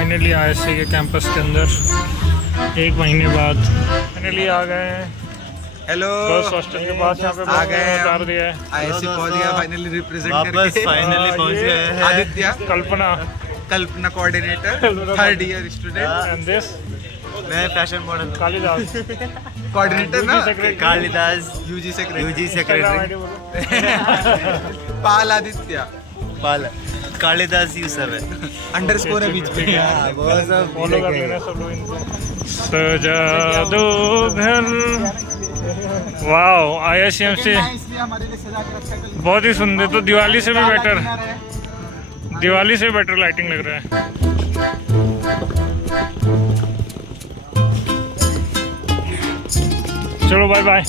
Finally IISc के campus के अंदर 1 महीने बाद फाइनली आ गए हैं। हेलो गर्ल्स हॉस्टल के पास यहाँ पे आ गए उतार दिया है। IISc पहुंच गया फाइनली रिप्रेजेंट वापस करके। फाइनली पहुंच ये गए हैं। Aditya Kalpana coordinator 3rd year student and this मैं फैशन मॉडल कालिदास कोऑर्डिनेटर ना Kalidas UG secretary UG secretary Pal Aditya Pal Kalidas यू सब है। अंडरस्कोर है बीच पे। वो सब फॉलो कर लेना सब लोग इनको। सजा दो घर। वाओ IISc इसलिए हमारे लिए सजा के रखा है। बहुत ही सुंदर, तो दिवाली से भी बेटर, दिवाली से बेटर लाइटिंग लग रहा है। चलो बाय बाय।